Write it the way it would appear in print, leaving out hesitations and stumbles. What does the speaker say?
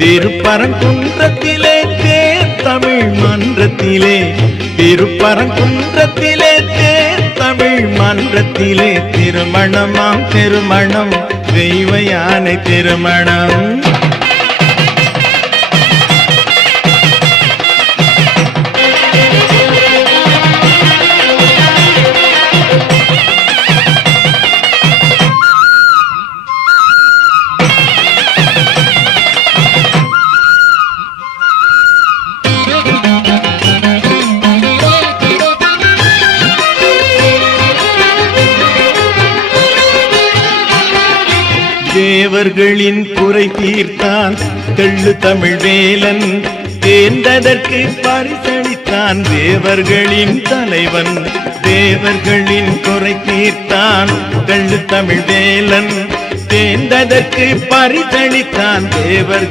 திருப்பரங்குன்றத்திலே தேர் தமிழ் மன்றத்திலே, திருப்பரங்குன்றத்திலே தேர் தமிழ் மன்றத்திலே திருமணமாம் திருமணம், தெய்வ யானை திருமணம். தேவர்களின் குறை தீர்த்தான் தெள்ளு தமிழ் வேலன், தேர்ந்ததற்கு பரிசளித்தான் தேவர்களின் தலைவன். தேவர்களின் குறை தீர்த்தான் தெள்ளு தமிழ் வேலன், தேர்ந்ததற்கு பரிசளித்தான் தேவர்கள்.